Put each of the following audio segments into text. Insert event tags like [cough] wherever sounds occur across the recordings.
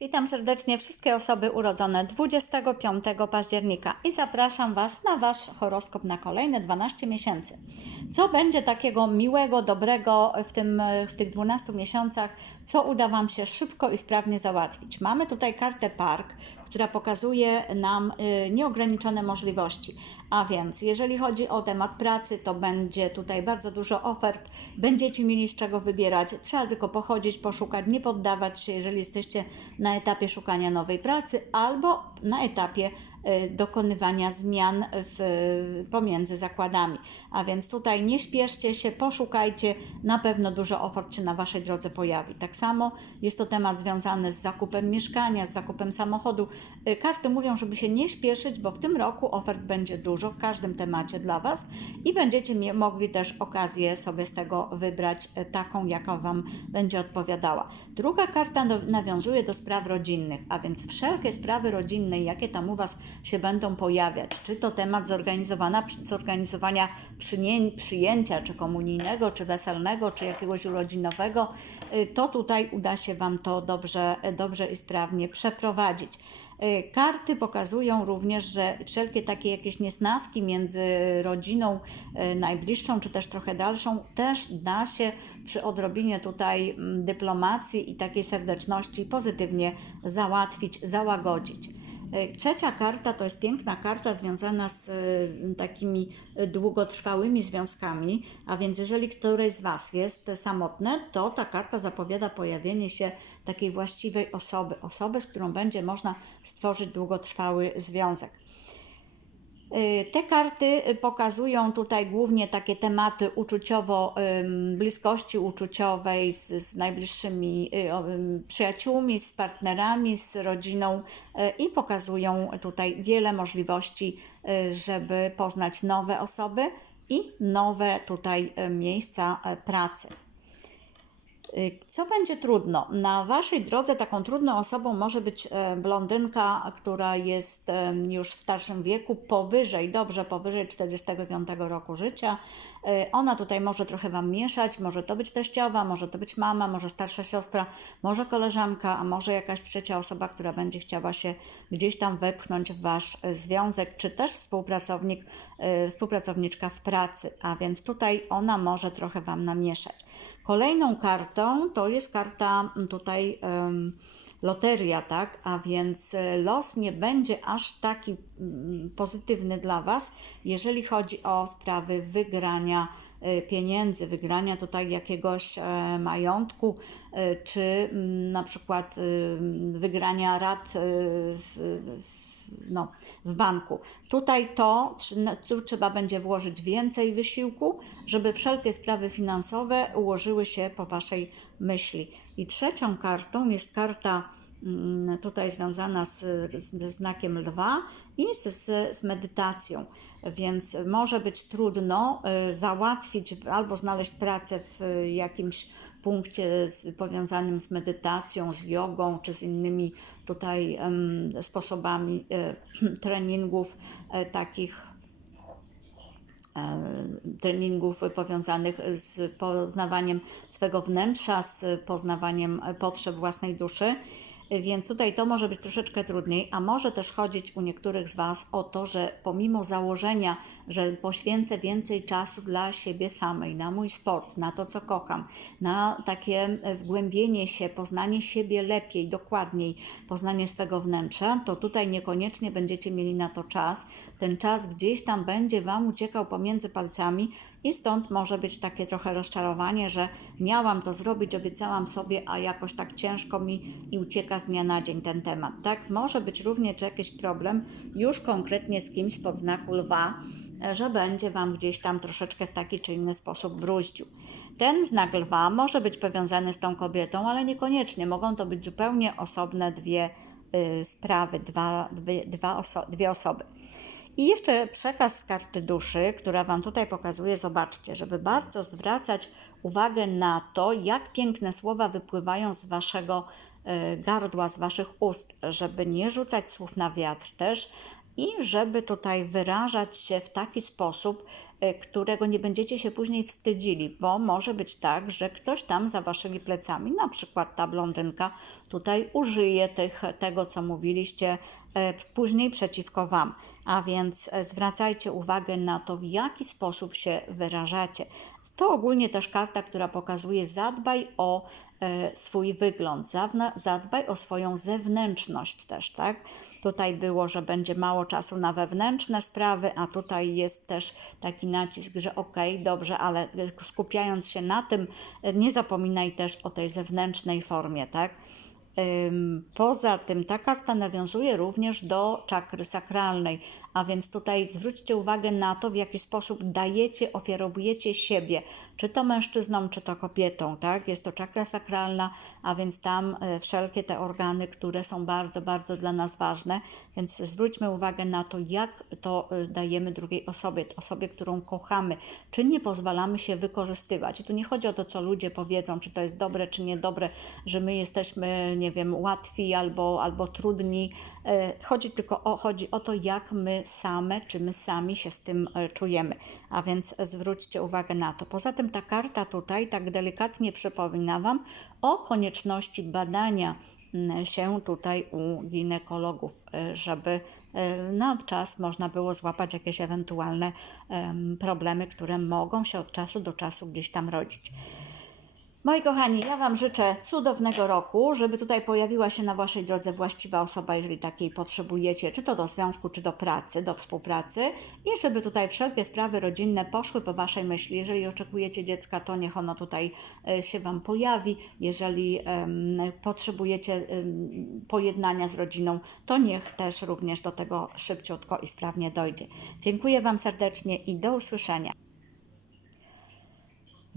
Witam serdecznie wszystkie osoby urodzone 25 października i zapraszam Was na Wasz horoskop na kolejne 12 miesięcy. Co będzie takiego miłego, dobrego w, tym, w tych 12 miesiącach, co uda Wam się szybko i sprawnie załatwić? Mamy tutaj kartę Park, która pokazuje nam y, nieograniczone możliwości. A więc, jeżeli chodzi o temat pracy, to będzie tutaj bardzo dużo ofert, będziecie mieli z czego wybierać. Trzeba tylko pochodzić, poszukać, nie poddawać się, jeżeli jesteście na etapie szukania nowej pracy albo na etapie dokonywania zmian w, pomiędzy zakładami. A więc tutaj nie śpieszcie się, poszukajcie, na pewno dużo ofert się na Waszej drodze pojawi. Tak samo jest to temat związany z zakupem mieszkania, z zakupem samochodu. Y, Karty mówią, żeby się nie śpieszyć, bo w tym roku ofert będzie dużo w każdym temacie dla Was i będziecie mogli też okazję sobie z tego wybrać y, taką, jaka Wam będzie odpowiadała. Druga karta nawiązuje do spraw rodzinnych, a więc wszelkie sprawy rodzinne, jakie tam u Was się będą pojawiać, czy to temat zorganizowana, zorganizowania przyję- przyjęcia, czy komunijnego, czy weselnego, czy jakiegoś urodzinowego, y, to tutaj uda się Wam to dobrze, dobrze i sprawnie przeprowadzić. Y, Karty pokazują również, że wszelkie takie jakieś niesnaski między rodziną y, najbliższą, czy też trochę dalszą, też da się przy odrobinie tutaj mm, dyplomacji i takiej serdeczności pozytywnie załatwić, załagodzić. Y, Trzecia karta to jest piękna karta związana z y, takimi długotrwałymi związkami, a więc jeżeli któreś z Was jest samotne, to ta karta zapowiada pojawienie się takiej właściwej osoby, osoby, z którą będzie można stworzyć długotrwały związek. Y, Te karty y, pokazują tutaj głównie takie tematy uczuciowo, bliskości uczuciowej z, z najbliższymi y, przyjaciółmi, z partnerami, z rodziną i pokazują tutaj wiele możliwości, żeby poznać nowe osoby i nowe tutaj miejsca pracy. Y, Co będzie trudno? Na Waszej drodze taką trudną osobą może być e, blondynka, która jest już w starszym wieku, powyżej, dobrze powyżej 45 roku życia. E, Ona tutaj może trochę Wam mieszać, może to być teściowa, może to być mama, może starsza siostra, może koleżanka, a może jakaś trzecia osoba, która będzie chciała się gdzieś tam wepchnąć w Wasz e, związek, czy też współpracownik, e, współpracowniczka w pracy, a więc tutaj ona może trochę Wam namieszać. Kolejną kartą to jest karta mm, tutaj em, loteria, tak? A więc e, los nie będzie aż taki mm, pozytywny dla Was, jeżeli chodzi o sprawy wygrania e, pieniędzy, wygrania tutaj jakiegoś e, majątku, czy mm, na przykład wygrania rat e, w, no, w banku. Tutaj to tu trzeba będzie włożyć więcej wysiłku, żeby wszelkie sprawy finansowe ułożyły się po Waszej myśli. I trzecią kartą jest karta mm, tutaj związana z, z znakiem lwa i z, z, z medytacją. Więc może być trudno y, załatwić albo znaleźć pracę w y, jakimś punkcie z, powiązanym z medytacją, z jogą czy z innymi tutaj sposobami e, [clears throat] treningów e, takich treningów powiązanych z poznawaniem swego wnętrza, z poznawaniem potrzeb własnej duszy. Więc tutaj to może być troszeczkę trudniej, a może też chodzić u niektórych z Was o to, że pomimo założenia, że poświęcę więcej czasu dla siebie samej, na mój sport, na to, co kocham, na takie wgłębienie się, poznanie siebie lepiej, dokładniej, poznanie swego wnętrza, to tutaj niekoniecznie będziecie mieli na to czas. Ten czas gdzieś tam będzie Wam uciekał pomiędzy palcami i stąd może być takie trochę rozczarowanie, że miałam to zrobić, obiecałam sobie, a jakoś tak ciężko mi i ucieka z dnia na dzień ten temat. Tak, może być również jakiś problem już konkretnie z kimś pod znaku lwa, że będzie Wam gdzieś tam troszeczkę w taki czy inny sposób bruździł. Ten znak lwa może być powiązany z tą kobietą, ale niekoniecznie. Mogą to być zupełnie osobne dwie y, sprawy, dwa, dwie, dwa oso- dwie osoby. I jeszcze przekaz z karty duszy, która Wam tutaj pokazuje, zobaczcie, żeby bardzo zwracać uwagę na to, jak piękne słowa wypływają z Waszego e, gardła, z Waszych ust, żeby nie rzucać słów na wiatr też i żeby tutaj wyrażać się w taki sposób, e, którego nie będziecie się później wstydzili, bo może być tak, że ktoś tam za waszymi plecami, na przykład ta blondynka, tutaj użyje tych, tego, co mówiliście później przeciwko wam. A więc e, zwracajcie uwagę na to, w jaki sposób się wyrażacie. To ogólnie też karta, która pokazuje zadbaj o e, swój wygląd, zadbaj o swoją zewnętrzność też, tak? Tutaj było, że będzie mało czasu na wewnętrzne sprawy, a tutaj jest też taki nacisk, że okej, dobrze, ale skupiając się na tym, e, nie zapominaj też o tej zewnętrznej formie, tak? Poza tym ta karta nawiązuje również do czakry sakralnej, a więc tutaj zwróćcie uwagę na to, w jaki sposób dajecie, ofiarowujecie siebie, czy to mężczyznom, czy to kobietom, tak? Jest to czakra sakralna, a więc tam e, wszelkie te organy, które są bardzo, bardzo dla nas ważne, więc zwróćmy uwagę na to, jak to e, dajemy drugiej osobie, osobie, którą kochamy, czy nie pozwalamy się wykorzystywać. I tu nie chodzi o to, co ludzie powiedzą, czy to jest dobre, czy niedobre, że my jesteśmy, nie wiem, łatwi albo, albo trudni. E, Chodzi tylko o, chodzi o to, jak my same, czy my sami się z tym czujemy. A więc zwróćcie uwagę na to. Poza tym ta karta tutaj tak delikatnie przypomina Wam o konieczności badania mm, się tutaj u ginekologów, e, żeby e, na czas można było złapać jakieś ewentualne em, problemy, które mogą się od czasu do czasu gdzieś tam rodzić. Moi kochani, ja Wam życzę cudownego roku, żeby tutaj pojawiła się na Waszej drodze właściwa osoba, jeżeli takiej potrzebujecie, czy to do związku, czy do pracy, do współpracy i żeby tutaj wszelkie sprawy rodzinne poszły po Waszej myśli. Jeżeli oczekujecie dziecka, to niech ono tutaj e, się Wam pojawi. Jeżeli em, potrzebujecie em, pojednania z rodziną, to niech też również do tego szybciutko i sprawnie dojdzie. Dziękuję Wam serdecznie i do usłyszenia.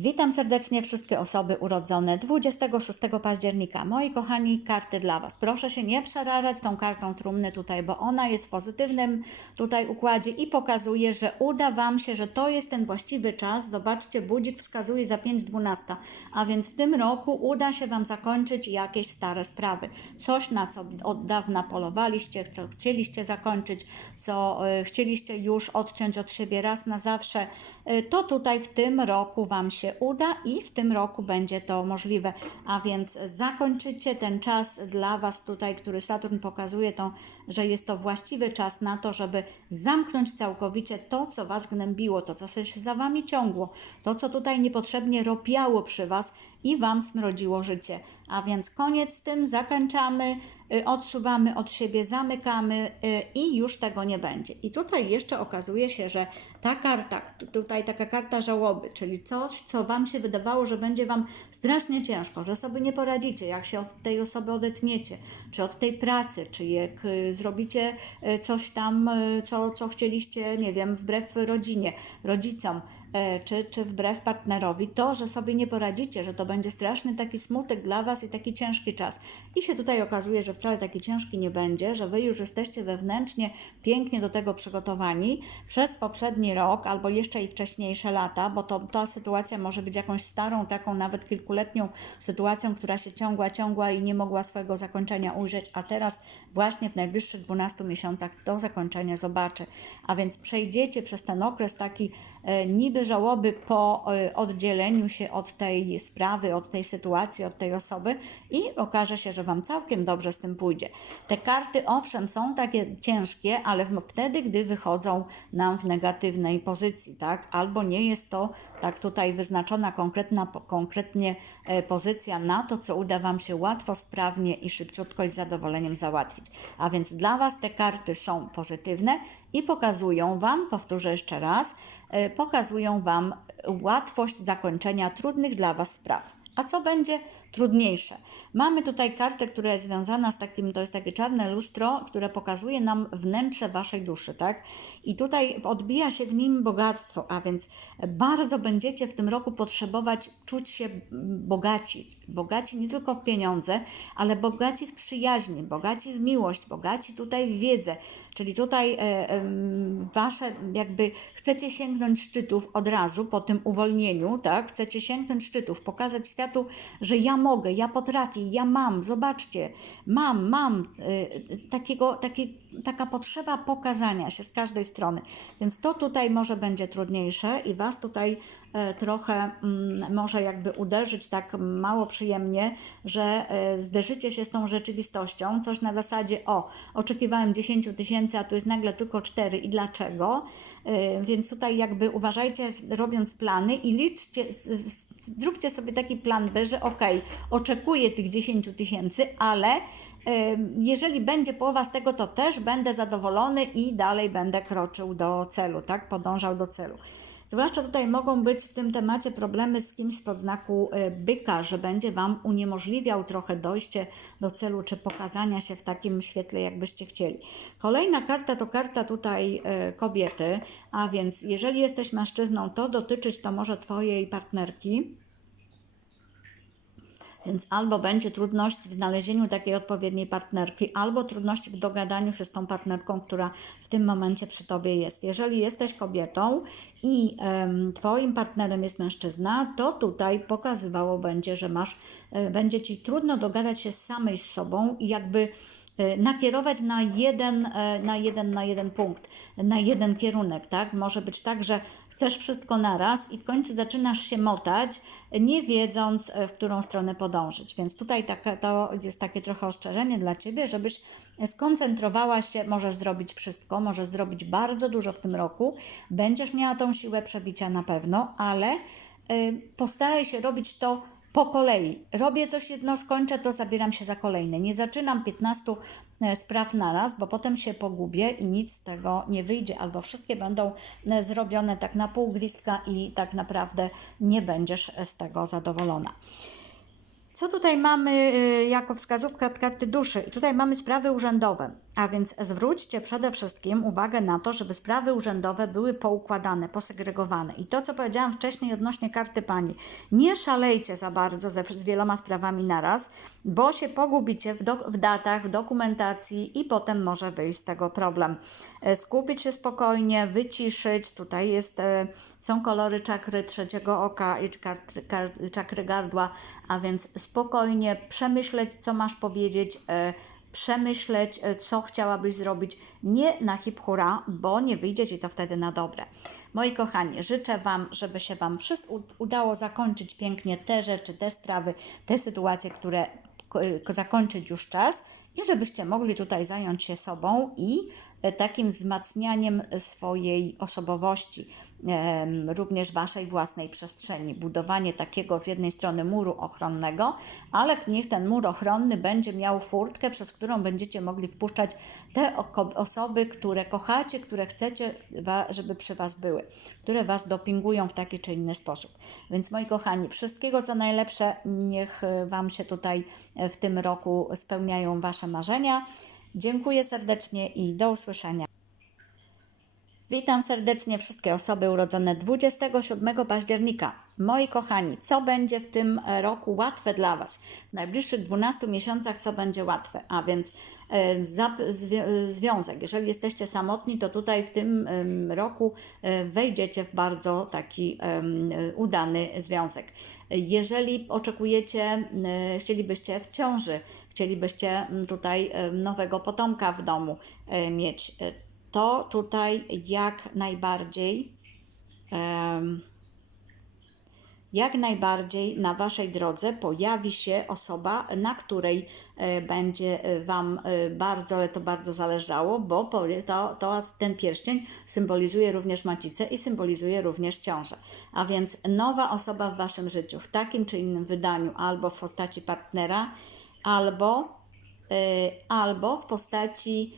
Witam serdecznie wszystkie osoby urodzone 26 października. Moi kochani, karty dla Was. Proszę się nie przerażać tą kartą trumny tutaj, bo ona jest w pozytywnym tutaj układzie i pokazuje, że uda Wam się, że to jest ten właściwy czas. Zobaczcie, budzik wskazuje za 5.12, a więc w tym roku uda się Wam zakończyć jakieś stare sprawy. Coś, na co od dawna polowaliście, co chcieliście zakończyć, co y, chcieliście już odciąć od siebie raz na zawsze, y, to tutaj w tym roku Wam się uda i w tym roku będzie to możliwe. A więc zakończycie ten czas dla Was tutaj, który Saturn pokazuje, to, że jest to właściwy czas na to, żeby zamknąć całkowicie to, co Was gnębiło, to, co się za Wami ciągło, to, co tutaj niepotrzebnie ropiało przy Was i Wam smrodziło życie. A więc koniec z tym, zakończamy, odsuwamy od siebie, zamykamy y, i już tego nie będzie. I tutaj jeszcze okazuje się, że ta karta, tutaj taka karta żałoby, czyli coś, co Wam się wydawało, że będzie Wam strasznie ciężko, że sobie nie poradzicie, jak się od tej osoby odetniecie, czy od tej pracy, czy jak y, zrobicie y, coś tam, y, co, co chcieliście, nie wiem, wbrew rodzinie, rodzicom czy, czy wbrew partnerowi, to, że sobie nie poradzicie, że to będzie straszny taki smutek dla Was i taki ciężki czas. I się tutaj okazuje, że wcale taki ciężki nie będzie, że Wy już jesteście wewnętrznie pięknie do tego przygotowani przez poprzedni rok albo jeszcze i wcześniejsze lata, bo to, ta sytuacja może być jakąś starą, taką nawet kilkuletnią sytuacją, która się ciągła, ciągła i nie mogła swojego zakończenia ujrzeć, a teraz właśnie w najbliższych 12 miesiącach to zakończenie zobaczy. A więc przejdziecie przez ten okres taki e, niby żałoby po e, oddzieleniu się od tej sprawy, od tej sytuacji, od tej osoby i okaże się, że Wam całkiem dobrze z tym pójdzie. Te karty owszem są takie ciężkie, ale wtedy, gdy wychodzą nam w negatywnej pozycji, tak? Albo nie jest to tak tutaj wyznaczona konkretna, konkretnie e, pozycja na to, co uda Wam się łatwo, sprawnie i szybciutko i z zadowoleniem załatwić. A więc dla Was te karty są pozytywne i pokazują Wam, powtórzę jeszcze raz, e, pokazują Wam łatwość zakończenia trudnych dla Was spraw. A co będzie trudniejsze? Mamy tutaj kartę, która jest związana z takim, to jest takie czarne lustro, które pokazuje nam wnętrze Waszej duszy, tak? I tutaj odbija się w nim bogactwo, a więc bardzo będziecie w tym roku potrzebować czuć się bogaci. Bogaci nie tylko w pieniądze, ale bogaci w przyjaźni, bogaci w miłość, bogaci tutaj w wiedzę. Czyli tutaj e, Wasze jakby chcecie sięgnąć szczytów od razu po tym uwolnieniu, tak? Chcecie sięgnąć szczytów, pokazać światu, że ja mogę, ja potrafię, ja mam, zobaczcie, mam, mam y, takiego, takie taka potrzeba pokazania się z każdej strony. Więc to tutaj może będzie trudniejsze i Was tutaj trochę mm, może jakby uderzyć tak mało przyjemnie, że e, zderzycie się z tą rzeczywistością. Coś na zasadzie, o, oczekiwałem 10 tysięcy, a tu jest nagle tylko 4 i dlaczego? E, Więc tutaj jakby uważajcie, robiąc plany i liczcie, zróbcie sobie taki plan B, że ok, oczekuję tych 10 tysięcy, ale jeżeli będzie połowa z tego, to też będę zadowolony i dalej będę kroczył do celu, tak? Podążał do celu. Zwłaszcza tutaj mogą być w tym temacie problemy z kimś spod znaku y, byka, że będzie Wam uniemożliwiał trochę dojście do celu, czy pokazania się w takim świetle, jakbyście chcieli. Kolejna karta to karta tutaj y, kobiety, a więc jeżeli jesteś mężczyzną, to dotyczyć to może Twojej partnerki, więc albo będzie trudność w znalezieniu takiej odpowiedniej partnerki, albo trudności w dogadaniu się z tą partnerką, która w tym momencie przy tobie jest. Jeżeli jesteś kobietą i em, twoim partnerem jest mężczyzna, to tutaj pokazywało będzie, że masz, e, będzie ci trudno dogadać się samej z sobą i jakby e, nakierować na jeden, e, na jeden, na jeden punkt, na jeden kierunek, tak? Może być tak, że chcesz wszystko naraz i w końcu zaczynasz się motać, nie wiedząc, e, w którą stronę podążyć. Więc tutaj to jest takie trochę ostrzeżenie dla Ciebie, żebyś skoncentrowała się, możesz zrobić wszystko, możesz zrobić bardzo dużo w tym roku, będziesz miała tą siłę przebicia na pewno, ale y, postaraj się robić to po kolei. Robię coś jedno, skończę, to zabieram się za kolejne. Nie zaczynam 15 e, spraw naraz, bo potem się pogubię i nic z tego nie wyjdzie, albo wszystkie będą e, zrobione tak na pół gwizdka i tak naprawdę nie będziesz z tego zadowolona. Co tutaj mamy y, jako wskazówka od karty duszy? I tutaj mamy sprawy urzędowe, a więc zwróćcie przede wszystkim uwagę na to, żeby sprawy urzędowe były poukładane, posegregowane. I to, co powiedziałam wcześniej odnośnie karty pani, nie szalejcie za bardzo ze, z wieloma sprawami naraz, bo się pogubicie w, do, w datach, w dokumentacji i potem może wyjść z tego problem. E, Skupić się spokojnie, wyciszyć. Tutaj jest, e, są kolory czakry trzeciego oka i czakry, czakry gardła, a więc spokojnie przemyśleć, co masz powiedzieć, e, przemyśleć, e, co chciałabyś zrobić, nie na hip hura, bo nie wyjdzie Ci to wtedy na dobre. Moi kochani, życzę Wam, żeby się Wam wszystko udało zakończyć pięknie te rzeczy, te sprawy, te sytuacje, które ko- ko- zakończyć już czas i żebyście mogli tutaj zająć się sobą i e, takim wzmacnianiem swojej osobowości, również waszej własnej przestrzeni. Budowanie takiego z jednej strony muru ochronnego, ale niech ten mur ochronny będzie miał furtkę, przez którą będziecie mogli wpuszczać te osoby, które kochacie, które chcecie, żeby przy was były, które was dopingują w taki czy inny sposób. Więc moi kochani, wszystkiego co najlepsze, niech e, wam się tutaj e, w tym roku spełniają wasze marzenia. Dziękuję serdecznie i do usłyszenia. Witam serdecznie wszystkie osoby urodzone 27 października. Moi kochani, co będzie w tym e, roku łatwe dla Was? W najbliższych 12 miesiącach co będzie łatwe? A więc e, e, związek. Jeżeli jesteście samotni, to tutaj w tym roku wejdziecie w bardzo taki udany związek. Jeżeli oczekujecie, chcielibyście w ciąży, chcielibyście tutaj nowego potomka w domu mieć, to tutaj jak najbardziej jak najbardziej na Waszej drodze pojawi się osoba, na której e, będzie e, Wam e, bardzo, ale to bardzo zależało, bo to, to ten pierścień symbolizuje również macicę i symbolizuje również ciążę. A więc nowa osoba w Waszym życiu, w takim czy innym wydaniu, albo w postaci partnera, albo, albo w postaci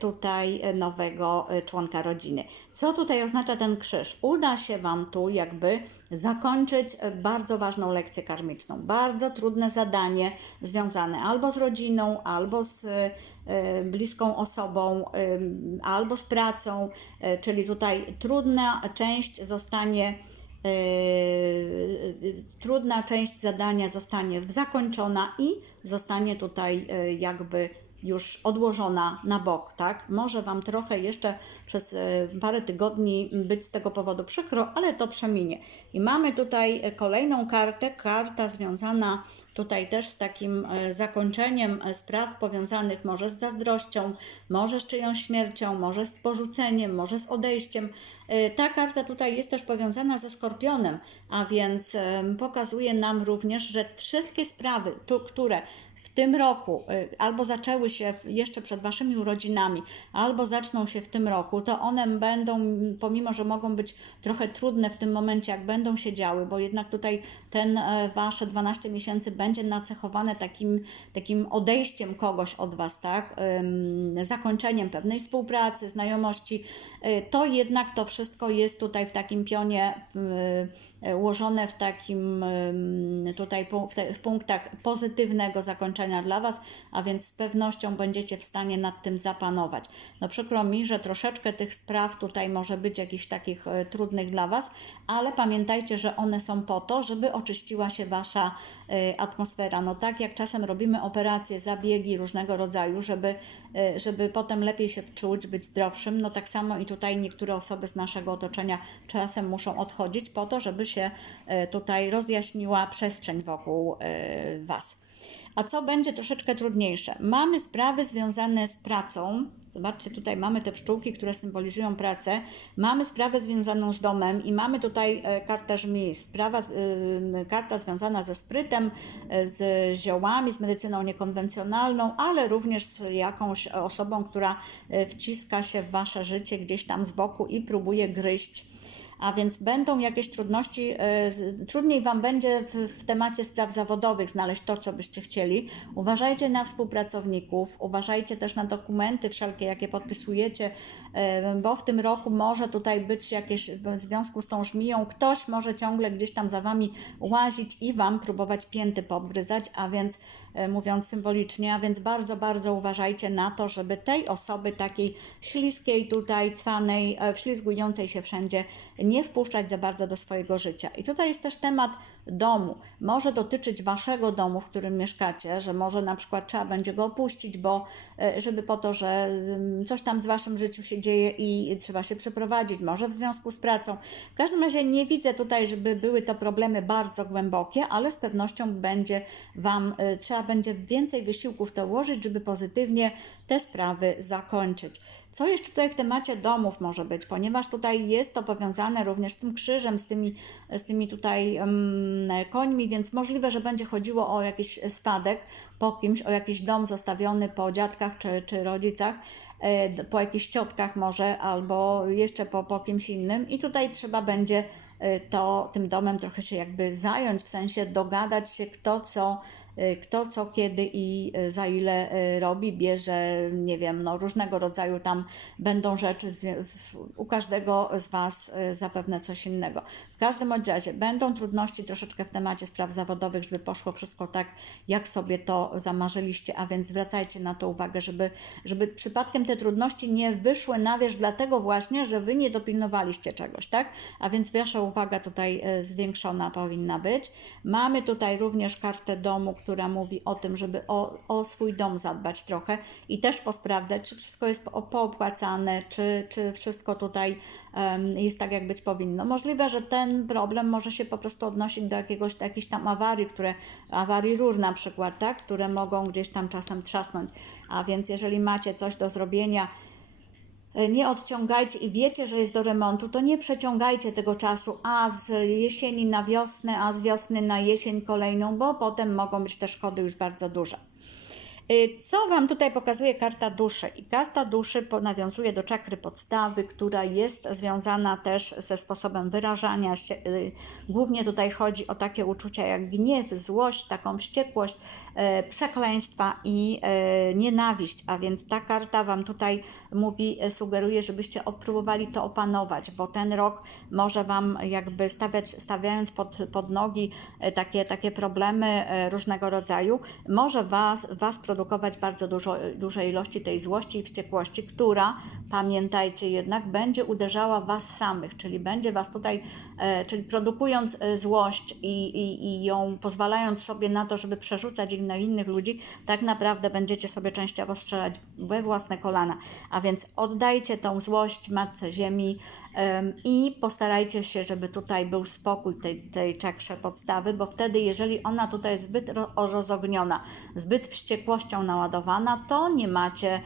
tutaj nowego y, członka rodziny. Co tutaj oznacza ten krzyż? Uda się Wam tu jakby zakończyć y, bardzo ważną lekcję karmiczną, bardzo trudne zadanie związane albo z rodziną, albo z y, bliską osobą, y, albo z pracą, y, czyli tutaj trudna część zostanie trudna część zadania zostanie zakończona i zostanie tutaj jakby już odłożona na bok, tak? Może Wam trochę jeszcze przez e, parę tygodni być z tego powodu przykro, ale to przeminie. I mamy tutaj e, kolejną kartę, karta związana tutaj też z takim e, zakończeniem e, spraw powiązanych może z zazdrością, może z czyjąś śmiercią, może z porzuceniem, może z odejściem. E, Ta karta tutaj jest też powiązana ze skorpionem, a więc pokazuje nam również, że wszystkie sprawy, tu, które w tym roku albo zaczęły się jeszcze przed Waszymi urodzinami, albo zaczną się w tym roku, to one będą, pomimo że mogą być trochę trudne w tym momencie, jak będą się działy, bo jednak tutaj ten Wasze 12 miesięcy będzie nacechowane takim, takim odejściem kogoś od Was, tak? Zakończeniem pewnej współpracy, znajomości, y, to jednak to wszystko jest tutaj w takim pionie y, y, ułożone w takim tutaj w, te, w punktach pozytywnego zakończenia dla Was, a więc z pewnością będziecie w stanie nad tym zapanować. No przykro mi, że troszeczkę tych spraw tutaj może być jakichś takich trudnych dla Was, ale pamiętajcie, że one są po to, żeby oczyściła się Wasza e, atmosfera. No tak jak czasem robimy operacje, zabiegi różnego rodzaju, żeby, e, żeby potem lepiej się czuć, być zdrowszym, no tak samo i tutaj niektóre osoby z naszego otoczenia czasem muszą odchodzić po to, żeby się e, tutaj rozjaśniła przestrzeń wokół e, Was. A co będzie troszeczkę trudniejsze? Mamy sprawy związane z pracą. Zobaczcie, tutaj mamy te pszczółki, które symbolizują pracę. Mamy sprawę związaną z domem i mamy tutaj e, kartę żmi. Sprawa, z- y, karta związana ze sprytem, e, z ziołami, z medycyną niekonwencjonalną, ale również z jakąś osobą, która e, wciska się w wasze życie gdzieś tam z boku i próbuje gryźć a więc będą jakieś trudności, e, trudniej Wam będzie w, w temacie spraw zawodowych znaleźć to, co byście chcieli. Uważajcie na współpracowników, uważajcie też na dokumenty wszelkie, jakie podpisujecie, e, bo w tym roku może tutaj być jakieś w związku z tą żmiją, ktoś może ciągle gdzieś tam za Wami łazić i Wam próbować pięty poobgryzać, a więc e, mówiąc symbolicznie, a więc bardzo, bardzo uważajcie na to, żeby tej osoby takiej śliskiej tutaj, cwanej, wślizgującej się wszędzie nie wpuszczać za bardzo do swojego życia. I tutaj jest też temat domu. Może dotyczyć waszego domu, w którym mieszkacie, że może na przykład trzeba będzie go opuścić, bo e, żeby po to, że mm, coś tam z waszym życiu się dzieje i trzeba się przeprowadzić, może w związku z pracą. W każdym razie nie widzę tutaj, żeby były to problemy bardzo głębokie, ale z pewnością będzie wam, e, trzeba będzie więcej wysiłków to włożyć, żeby pozytywnie te sprawy zakończyć. Co jeszcze tutaj w temacie domów może być, ponieważ tutaj jest to powiązane również z tym krzyżem, z tymi, z tymi tutaj um, końmi, więc możliwe, że będzie chodziło o jakiś spadek po kimś, o jakiś dom zostawiony po dziadkach czy, czy rodzicach, e, po jakichś ciotkach może, albo jeszcze po, po kimś innym. I tutaj trzeba będzie e, to tym domem trochę się jakby zająć, w sensie dogadać się kto co kto co, kiedy i y, za ile y, robi, bierze, nie wiem, no różnego rodzaju tam będą rzeczy, u każdego z Was y, zapewne coś innego. W każdym razie będą trudności troszeczkę w temacie spraw zawodowych, żeby poszło wszystko tak, jak sobie to zamarzyliście, a więc zwracajcie na to uwagę, żeby, żeby przypadkiem te trudności nie wyszły na wierzch, dlatego właśnie, że Wy nie dopilnowaliście czegoś, tak? A więc Wasza uwaga tutaj zwiększona powinna być. Mamy tutaj również kartę domu, która mówi o tym, żeby o, o swój dom zadbać trochę i też posprawdzać, czy wszystko jest po- poopłacane, czy, czy wszystko tutaj em, jest tak, jak być powinno. Możliwe, że ten problem może się po prostu odnosić do jakiegoś, do jakichś tam awarii, które, awarii rur na przykład, tak? które mogą gdzieś tam czasem trzasnąć. A więc jeżeli macie coś do zrobienia, nie odciągajcie i wiecie, że jest do remontu, to nie przeciągajcie tego czasu, a z jesieni na wiosnę, a z wiosny na jesień kolejną, bo potem mogą być te szkody już bardzo duże. Y, Co Wam tutaj pokazuje karta duszy? I karta duszy nawiązuje do czakry podstawy, która jest związana też ze sposobem wyrażania się. Y, Głównie tutaj chodzi o takie uczucia jak gniew, złość, taką wściekłość, e, przekleństwa i nienawiść. A więc ta karta Wam tutaj mówi, sugeruje, żebyście próbowali to opanować, bo ten rok może Wam jakby stawiać, stawiając pod, pod nogi takie, takie problemy różnego rodzaju, może Was, was produkować bardzo dużo, duże ilości tej złości i wściekłości, która, pamiętajcie jednak, będzie uderzała Was samych, czyli będzie Was tutaj e, czyli produkując e, złość i, i, i ją pozwalając sobie na to, żeby przerzucać ich na innych ludzi, tak naprawdę będziecie sobie częściowo strzelać we własne kolana. A więc oddajcie tą złość Matce Ziemi em, i postarajcie się, żeby tutaj był spokój w tej, tej czekrze podstawy, bo wtedy, jeżeli ona tutaj jest zbyt ro- rozogniona, zbyt wściekłością naładowana, to nie macie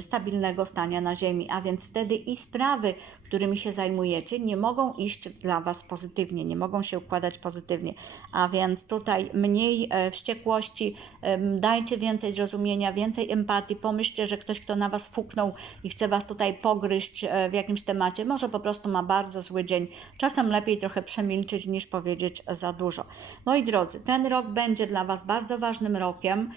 stabilnego stania na ziemi, a więc wtedy i sprawy, którymi się zajmujecie, nie mogą iść dla Was pozytywnie, nie mogą się układać pozytywnie. A więc tutaj mniej e, wściekłości, dajcie więcej zrozumienia, więcej empatii. Pomyślcie, że ktoś, kto na Was fuknął i chce Was tutaj pogryźć e, w jakimś temacie, może po prostu ma bardzo zły dzień. Czasem lepiej trochę przemilczeć niż powiedzieć za dużo. Moi drodzy, ten rok będzie dla Was bardzo ważnym rokiem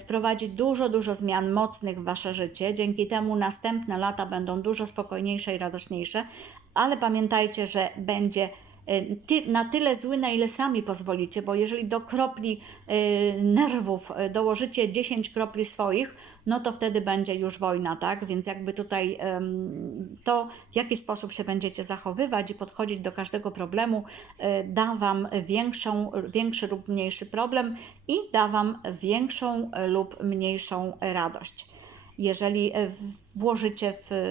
wprowadzi dużo, dużo zmian mocnych w Wasze życie. Dzięki temu następne lata będą dużo spokojniejsze i radośniejsze, ale pamiętajcie, że będzie e, ty, na tyle zły, na ile sami pozwolicie, bo jeżeli do kropli e, nerwów e, dołożycie 10 kropli swoich, no to wtedy będzie już wojna, tak? Więc jakby tutaj to, w jaki sposób się będziecie zachowywać i podchodzić do każdego problemu, e, da Wam większą, większy lub mniejszy problem i da Wam większą e, lub mniejszą radość. Jeżeli e, włożycie w